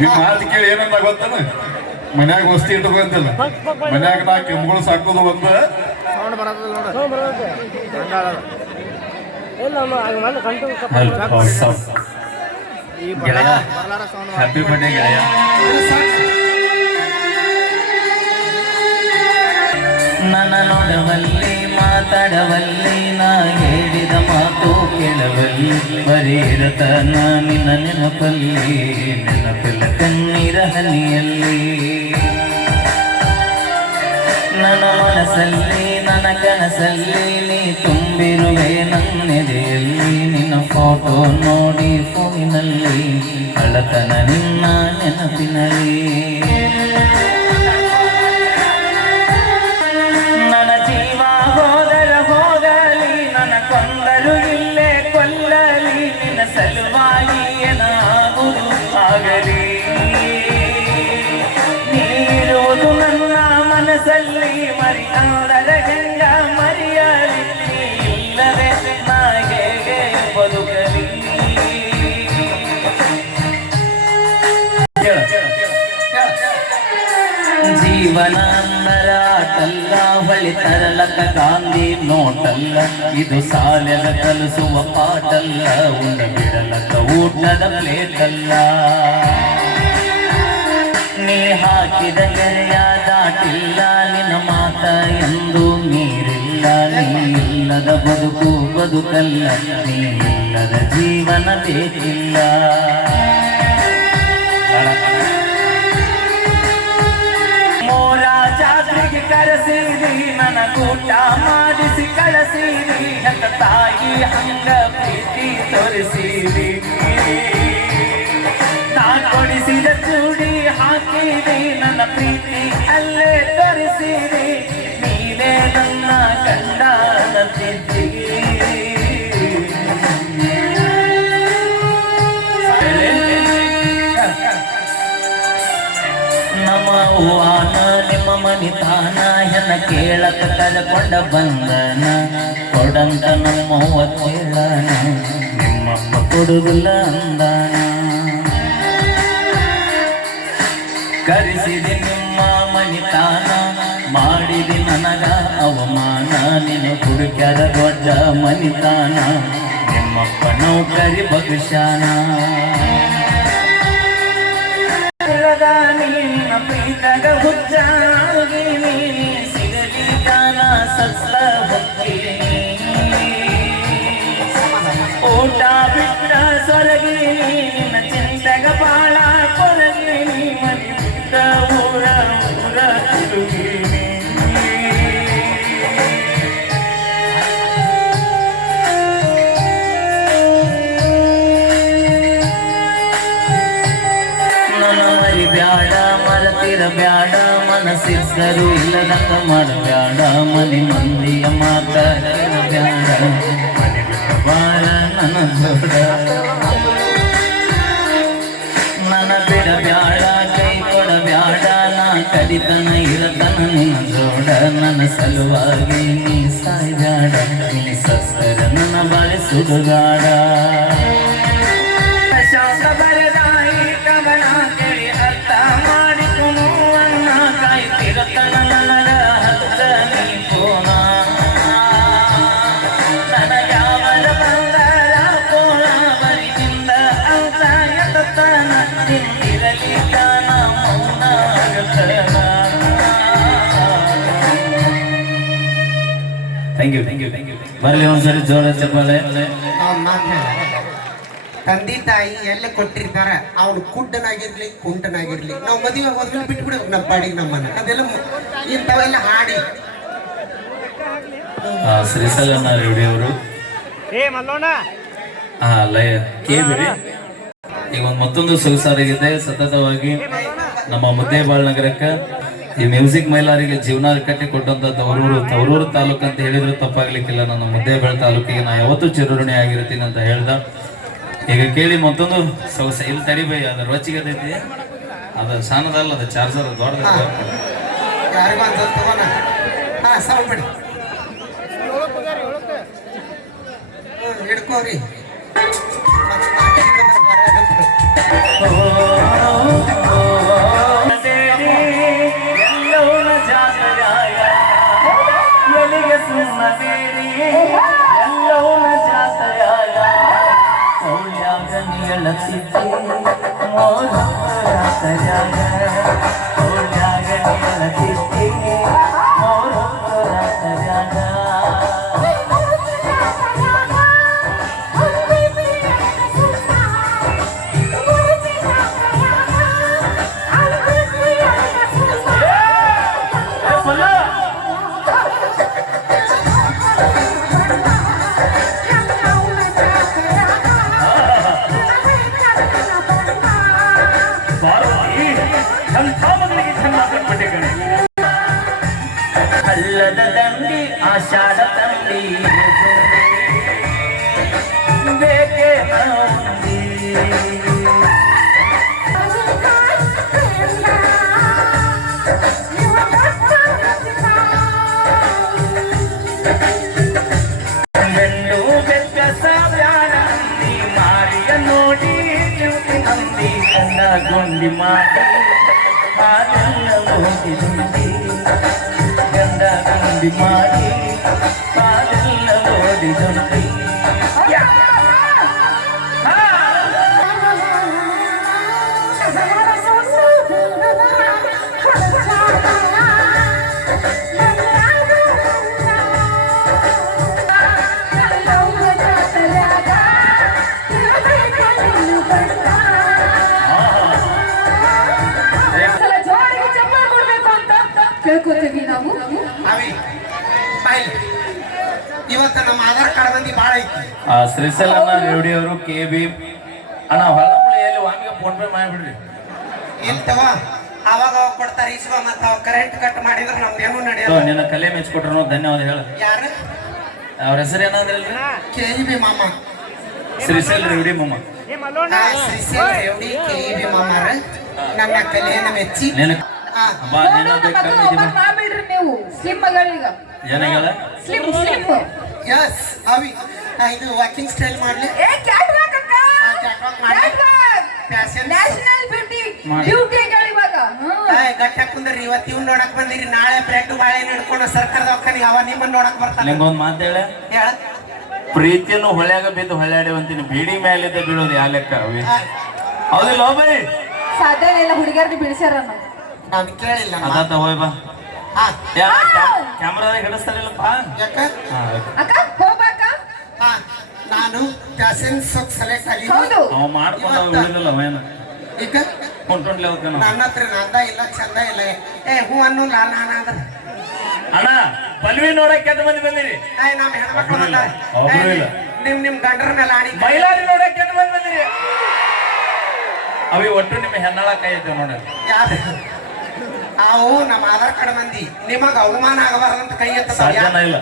ನಿಮ್ಮ ಮಾತು ಕೇಳಿ ಏನಂತ ಗೊತ್ತಾನ ಮನ್ಯಾಗ ವಸ್ತಿ ಇಟ್ಕೊಂತಿಲ್ಲ ಮನ್ಯಾಗ ನಾ ಕೆಮ್ಮಗಳು ಸಾಕೋದು ಒಂದು ಹ್ಯಾಪಿ ಬರ್ಡೇ ಗೆಳೆಯ ನನ್ನ ನೋಡವಲ್ಲಿ ಮಾತಾಡವಲ್ಲಿ ನಾ ಹೇಳಿದ ಮಾತು ಕೇಳವಲ್ಲಿ ಬರೀರತನ ನಿನ್ನ ನೆನಪಲ್ಲಿ ನೆನಪಿಲ್ಲ ಕಣ್ಣೀರ ಹನಿಯಲ್ಲಿ ನನ್ನ ಮನಸ್ಸಲ್ಲಿ ನನ್ನ ಕನಸಲ್ಲಿ ನೀ ತುಂಬಿರುವೆ ನನ್ನೆದೆಯಲ್ಲಿ ನಿನ್ನ ಫೋಟೋ ನೋಡಿ ಫೋನಿನಲ್ಲಿ ಕಳ್ಳತನ ನಿನ್ನ ನೆನಪಿನಲ್ಲಿ ನನ್ನ ಜೀವ ಹೋಗಲಿ ನನ್ನ ಕೊಂದರು ಇಲ್ಲೇ ಕೊಲ್ಲಲಿ ನಿನ್ನ ಸಲುವಾಗಿ ಏನಾಗುವುದು ಆಗಲಿ ನೀರುವುದು ನನ್ನ ಮನಸ್ಸಲ್ಲಿ ಮರಿಯಾದರ ಗಂಗ ಮರಿಯಲಿ ಇಲ್ಲವೇ ನಾ ಹೇಗೆ ಬದುಕಲಿ ಜೀವನ ಅನ್ನರಾಟಲ್ಲ ಹೊಳಿ ತರಲಕ ಗಾಂಧಿ ನೋಟಲ್ಲ ಇದು ಸಾಲೆದ ಕಲಿಸುವ ಪಾಟಲ್ಲ ಉಂಡ ಬಿಡಲಕ ಊಟದ ಪ್ಲೇಟಲ್ಲ ನೀ ಹಾಕಿದ ಗೆರೆಯ ದಾಟಿಲ್ಲ ನಿನ್ನ ಮಾತ ಎಂದು ನೀರಿಲ್ಲ ನೀ ಇಲ್ಲದ ಬದುಕು ಬದುಕಲ್ಲ ನೀ ಇಲ್ಲದ ಜೀವನ ಬೇಕಿಲ್ಲ ಜಾತ್ರೆಗೆ ಕರೆಸಿರಿ ನನಗೂಟ ಮಾಡಿಸಿ ಕಳಿಸಿರಿ ನನ್ನ ತಾಯಿ ಹಂಗ ಪ್ರೀತಿ ತೋರಿಸಿರಿ ನಾ ಕೊಡಿಸಿದ ಚೂಡಿ ಹಾಕಿರಿ ನನ್ನ ಪ್ರೀತಿ ಅಲ್ಲೇ ತೋರಿಸಿರಿ ನೀನೇ ನನ್ನ ಗಂಡ ಅನ್ನುತ್ತಿದ್ದಿ ನಮ್ಮ ಹೂವಾನ ನಿಮ್ಮ ಮನಿತಾನ ಹೆಣ್ಣ ಕೇಳಕ ಕರೆಕೊಂಡ ಬಂದನ ಕೊಡಂತ ನಮ್ಮವ್ವ ಕೇಳನ ನಿಮ್ಮಪ್ಪ ಕೊಡುದಿಲ್ಲ ಅಂದಾನ ಕರೆಸಿದೆ ನಿಮ್ಮ ಮನಿತಾನ ಮಾಡಿದೆ ನನಗ ಅವಮಾನ ನಿನ್ನ ಹುಡುಕ್ಯಾರ ದೊಡ್ಡ ಮನಿತಾನ ನಿಮ್ಮಪ್ಪ ನೌಕರಿ ಭವಿಷ್ಯಾನ ನಿನ್ನ ಪ್ರೀತಗ ಹುಚ್ಚಾಗಿ ಸಿಗಲಿ ಕಾನ ಸಸ್ಲ ಭಕ್ತಿ ಊಟ ಬಿಟ್ಟ ಸೊರಗಿ ನಿನ್ನ ಚಿಂತಗ ಬಾಳ ಕೊರಗಿ ಮನಿ ಬಿಟ್ಟ ಊರ ಊರ ತಿರುಗಿ ಬ್ಯಾಡ ಮರತಿರ ಬ್ಯಾಡ ಮನಸ್ಸಿದ್ದರು ಇಲ್ಲದಂಗ ಮಾಡಬ್ಯಾಡ ಮನಿ ಮಂದಿಯ ಮಾತಾಡಿರ ಬ್ಯಾಡ ಮನೆ ಬಿಟ್ಟ ಬಾಳ ನನ್ನ ದೊಡ್ಡ ನನ್ನ ಬಿಡಬ್ಯಾಡ ಕೈ ಕೊಡಬ್ಯಾಡ ನಾ ಕಡಿತನ ಇರತನ ನಿನ್ನ ಜೋಡ ನನ್ನ ಸಲುವಾಗಿ ನೀ ಸಾಯ್ಬ್ಯಾಡ ನೀ ಸಸ್ತರ ನನ್ನ ಬಾಳೆ ಸುಡುಗಾಡ ಶಾಂತ ಬರದಾಯಿ ಕವನ ಕೇಳಿ ಅರ್ಥ ಮಾಡಿಕೊನು ಅನ್ನ ಕಾಯ್ತಿರುತ್ತನ ನನಗ ಹತ್ತ ನೀ ಪೋನ ನನಗ್ಯಾವಲ ಬಂದರ ಪೋಣ ಬರಿಯಿಂದ ಅಂತ ಎತ್ತನ ನಿಂದಿರಲಿ ಕಾನ ಮೌನ ಆಗತನ ಥ್ಯಾಂಕ್ ಯು ಬರಲಿ ಒಂದ್ಸರಿ ಜೋರ ಚಪ್ಪಾಳೆ ತಂದೆ ತಾಯಿ ಎಲ್ಲ ಕೊಟ್ಟಿರ್ತಾರ ಅವ್ನು ಕುಡ್ಡನಾಗಿರ್ಲಿ ಕುಂಟನಾಗಿರ್ಲಿ ನಾವು ಮದುವೆ ಹೋದ್ಮೇಲೆ ಬಿಟ್ಬಿಡು ನಮ್ಮ ಪಾಡಿಗೆ ನಮ್ಮನ್ನ ಅದೆಲ್ಲ ಇಂಥವೆಲ್ಲ ಹಾಡಿ ಶ್ರೀಸಲನ ರೆಡ್ಡಿ ಅವರು ಈಗ ಒಂದು ಮತ್ತೊಂದು ಸೊಗಸಾರಿಗಿದೆ ಸತತವಾಗಿ ನಮ್ಮ ಮುದ್ದೇಬಾಳ್ ನಗರಕ್ಕೆ ಈ ಮ್ಯೂಸಿಕ್ ಮೈಲಾರಿಗೆ ಜೀವನ ಕಟ್ಟಿ ಕೊಟ್ಟಂತ ತವರೂರು ತಾಲೂಕು ಅಂತ ಹೇಳಿದ್ರು ತಪ್ಪಾಗ್ಲಿಕ್ಕಿಲ್ಲ. ನನ್ನ ಮುದ್ದೇಬಾಳ್ ತಾಲೂಕಿಗೆ ನಾ ಯಾವತ್ತೂ ಚಿರಋಣಿ ಆಗಿರ್ತೀನಿ ಅಂತ ಹೇಳ್ದ. ಈಗ ಕೇಳಿ ಮತ್ತೊಂದು ಸೊಗಸ ಇಲ್ಲಿ ತಡಿ ಬೈ ಅದ್ರ ರೊಚ್ಚಿಗೆ ಅದೈತಿ ಅದು ಸಣ್ಣದಲ್ಲ ಅದು ಚಾರ್ಜರ್ ದೊಡ್ಡದ ಹಿಡ್ಕೋರಿ ಬೇಡಿ ಎಲ್ಲವನ್ನ ಜಾತ್ರೆಯಾಗ ಕೌಳ್ಯಾಗ ನೀಳತಿದ್ದೆ ಮೋರ ರಾತ್ರ್ಯಾಗ ಕೌಳ್ಯಾಗ ನೀಳತಿದ್ದೆ ಮೋರ ರಾತ್ರ್ಯಾಗ ಹಳ್ಳದ ದಂಡಿ ಆಷಾಢ ತಂಡಿ ಬೇಕೆ ಮಂದಿ ಗಂಡು ಬೆಕ್ಕಸ ಬ್ಯಾಡಂದಿ ಮಾರಿಯ ನೋಡಿ ಜ್ಯೋತಿ ನಂದಿ ಕಣ್ಣ ಗೊಂಡಿ ಮಾಡಿ ಹಾಲೆಲ್ಲ ಓದಿದುಂಡಿ ಗಂಡ ಗುಂಡಿ ಮಾಡಿ ಹಾಲೆಲ್ಲ ಓದಿದುಂಡಿ ಕೇಳ್ಕೊತೀವಿ ನಾವು. ಅವಿ ಬಾಯ್ ಇವತ್ತ ನಮ್ಮ ಆಧಾರ್ ಕಾರ್ಡ್ ಮಂದಿ ಬಾಳ ಐತಿ. ಶ್ರೀಶೈಲಣ್ಣ ರೇವಡಿ ಅವರು KB ಅಣ್ಣ ಹೊಲಮುಳಿಯಲ್ಲಿ ವಾಮಿಗೆ ಫೋನ್ ಪೇ ಮಾಡಿಬಿಡ್ರಿ. ಇಲ್ತವ ಅವಾಗ ಅವಾಗ ಕೊಡ್ತಾರೆ ಇಸ್ವ ಮತ್ತ ಅವಾಗ ಕರೆಂಟ್ ಕಟ್ ಮಾಡಿದ್ರೆ ನಮ್ದೇನು ತೋ, ನಡೆಯಲ್ಲ. ನಿನ್ನ ಕಲೆ ಮೆಚ್ಕೊಟ್ರು ಧನ್ಯವಾದ ಹೇಳ. ಯಾರು ಅವ್ರ ಹೆಸರು ಏನಂದ್ರಲ್ರಿ? KEB ಮಾಮ. ಶ್ರೀಶೈಲ ರೇವಡಿ ಮಾಮ. ಶ್ರೀಶೈಲ ರೇವಡಿ KEB ಮಾಮಾರ ನನ್ನ ಕಲೆಯನ್ನು ಮೆಚ್ಚಿ ನಿನ್ನ ಆ, ಬಾ ನಿನ್ನ ನೋಡು, ಬೇಕು ಮಗು ಕಮ್ಮಿ open ಮಾಡ್ಬಿಡ್ರಿ ನೀವು ಸ್ಲಿಮ್ ಮಗಳೀಗ ಏನಾಗಲ್ಲ ಸ್ಲಿಮ್ ಯಸ್ ಅವಿ ಇದು ವಾಕಿಂಗ್ ಸ್ಟೈಲ್ ಮಾಡ್ಲಿ. ಏ ಕ್ಯಾಟ್ ವಾಕ್ ಅಕ್ಕ catwalk ಮಾಡ್ಲಿ. Cat walk Fashion. National beauty ಮಾಡಿ. ಬ್ಯೂಟಿ ಇವಾಗ ಗಟ್ಟ ಕುಂದ್ರಿ ಇವತ್ತು ಇವ್ನ ನೋಡಕ್ ಬಂದಿರಿ ನಾಳೆ ಬ್ರೆಡ್ ಬಾಳೆ ಹಿಡ್ಕೊಂಡು ಸರ್ಕಾರದ ಒಕ್ಕನಿ ಅವ ನಿಮ್ಮನ್ನ ನೋಡಕ್ ಬರ್ತಾನೆ. ನಿಂಗೊಂದು ಮಾತು ಹೇಳ, ಹೇಳ ಪ್ರೀತಿಯನ್ನು ಹೊಳ್ಯಾಗ ಬಿದ್ದು ಹೊಳ್ಯಾಡಿವಂತೀನಿ ಬೀಡಿ ಮೇಲಿದ್ದ ಬೀಳೋದು ಯಾ ಲೆಕ್ಕ ಅವಿ ಹೌದಿಲ್ಲ ಬೈ ಸಾಧ್ಯ ಇಲ್ಲ ಹುಡುಗಿಯರ್ನ ಬಿಡಿಸ್ಯಾರ ನಾನು ಕೇಳಿಲ್ಲ ಅದಾತ ಹೋಯ್ ಬಾ ಹಾ ಕ್ಯಾಮ್ರಾದಾಗ ಹಿಡಿಸ್ತಾರಿಲ್ಲಪ್ಪ. ಯಾಕ ಅಕ್ಕ ಹೋಗ್ಬಾಕ ಹಾ ನಾನು ಫ್ಯಾಷನ್ ಸೋಕ್ ಸೆಲೆಕ್ಟ್ ಆಗಿದ್ದೀನಿ. ಹೌದು ಅವ ಮಾಡ್ಕೊಂಡು ಉಳಿದಿಲ್ಲ ಅವೇನ ಈಗ ಕೊಂಡ್ಕೊಂಡ್ಲೆ ಅವತ್ತೇನ ನನ್ನ ಹತ್ರ ನಂದ ಇಲ್ಲ ಚಂದ ಇಲ್ಲ. ಏ ಹೂ ಅನ್ನೋಲ್ಲ ನಾನು ಅಂದ್ರ ಅಣ್ಣ ಪಲ್ವಿ ನೋಡಕ್ ಕೆಟ್ಟ ಮಂದಿ ಬಂದಿರಿ. ನಮ್ಮ ಹೆಣ್ಮಕ್ಳು ಬಂದಾರೆ. ಒಬ್ರು ಇಲ್ಲ. ನಿಮ್ ಗಂಡರ ಮೇಲೆ ಆಣಿ ಮೈಲಾರಿ ನೋಡಕ್ ಕೆಟ್ಟ ಮಂದಿ ಬಂದಿರಿ. ಅವಿ ಒಟ್ಟು ನಿಮ್ಮ ಹೆಣ್ಣಾಳ ಕೈ ಐತೆ ನೋಡ. ಯಾರು ಅವು ನಮ್ಮ ಆಧಾರ್ ಕಾರ್ಡ್ ಮಂದಿ ನಿಮಗ ಅವಮಾನ ಆಗಬಾರ್ದಂತ ಕೈ ಎತ್ತ ಸಾಧ್ಯನ ಇಲ್ಲ.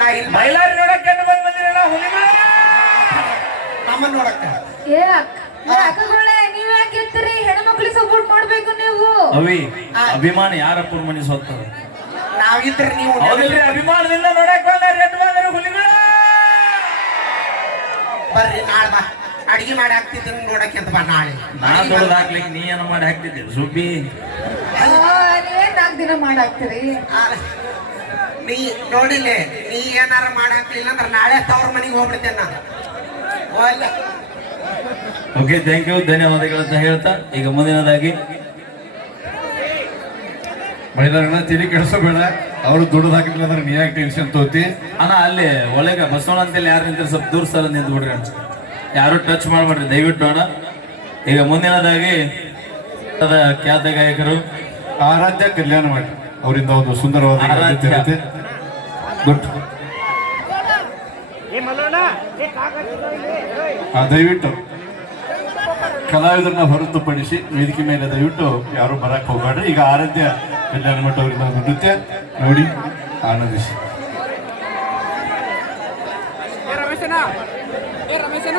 ನಾ ಇಲ್ಲ ಮೈಲಾರಿ ನೋಡಕ್ ಕೆಟ್ಟ ಮಂದಿ ಬಂದಿರಿ ಅಣ್ಣ ಹುಲಿಮಾರ. ನಮ್ಮನ್ನ ನೋಡಕ್ಕ ಏ ಅಕ್ಕಗಳೇ ನೀವ್ ಯಾಕೆ ಎತ್ತರಿ ಹೆಣ್ಮಕ್ಳಿಗೆ ಸಪೋರ್ಟ್ ಮಾಡ್ಬೇಕು ನೀವು. ಅವಿ ಅಭಿಮಾನ ಯಾರಪ್ಪನ ಮನೆ ಸೊತ್ತದ ನಾವಿದ್ರೆ ನೀವು ಹೌದಿಲ್ರಿ? ಅಭಿಮಾನದಿಂದ ನೋಡಕ್ ಬಂದಾರ ಎಟ್ಟು ಬಂದಾರ ಹುಲಿಗಳ. ಬರ್ರಿ ನಾಳೆ ಬಾ ಅಡಿಗೆ ಮಾಡಿ ಹಾಕ್ತಿದ್ದೀನಿ ನೋಡಕ್ಕೆ ಅಂತ ಬಾ ನಾಳೆ. ನಾ ದೊಡ್ಡದ ಹಾಕ್ಲಿಕ್ಕೆ ನೀ ಏನ ಮಾಡಿ ಹಾಕ್ತಿದ್ದೆ ಸುಬ್ಬಿ. ನೀವೇನ್ 4 ದಿನ ಮಾಡಾಕ್ತಿರಿ. ನೀ ನೋಡಿಲ್ಲ ನೀ ಏನಾರ ಮಾಡಾಕ್ಲಿಲ್ಲ ಅಂದ್ರೆ ನಾಳೆ ತವ್ರ ಮನೆಗೆ ಹೋಗ್ಬಿಡ್ತೇನೆ ನಾನು. ಓಕೆ ಥ್ಯಾಂಕ್ ಯು ಧನ್ಯವಾದಗಳಂತ ಹೇಳ್ತಾ ಈಗ ಮುಂದಿನದಾಗಿ ಮೈದಾನ ತಿಳಿ ಕೆಡಿಸೋಬೇಡ. ಅವರು ದುಡ್ಡು ಹಾಕಿಲ್ಲ ಅಂದ್ರೆ ನೀ ಯಾಕೆ ಟೆನ್ಷನ್ ತೋತಿ. ಅಣ್ಣ ಅಲ್ಲಿ ಒಳಗ ಬಸವಣ್ಣ ಅಂತೇಳಿ ಯಾರು ನಿಂತಾರೆ ಸ್ವಲ್ಪ ದೂರ ಸಲ ನಿಂತು ಬಿಡ್ರಿ ಅಣ್ಣ. ಯಾರು ಟಚ್ ಮಾಡ್ಬೇಡ್ರಿ ದಯವಿಟ್ಟು ಅಣ್ಣ. ಈಗ ಮುಂದಿನದಾಗಿ ಖ್ಯಾತ ಗಾಯಕರು ಆರಾಧ್ಯ ಕಲ್ಯಾಣ ಮಾಡಿ ಅವರಿಂದ ಒಂದು ಸುಂದರವಾದ ಆರಾಧ್ಯ. ಇರುತ್ತೆ. ಗುಡ್. ದಯವಿಟ್ಟು ಕಲಾವಿದರನ್ನ ಹೊರತುಪಡಿಸಿ ವೇದಿಕೆ ಮೇಲೆ ದಯವಿಟ್ಟು ಯಾರು ಬರಕ್ ಹೋಗ್ಬೇಡ್ರಿ. ಈಗ ಆರಾಧ್ಯ ಕಲ್ಯಾಣ ಮಠ ಅವರಿಂದ ಒಂದು ನೃತ್ಯ ನೋಡಿ ಆನಂದಿಸಿ. ರಮೇಶನ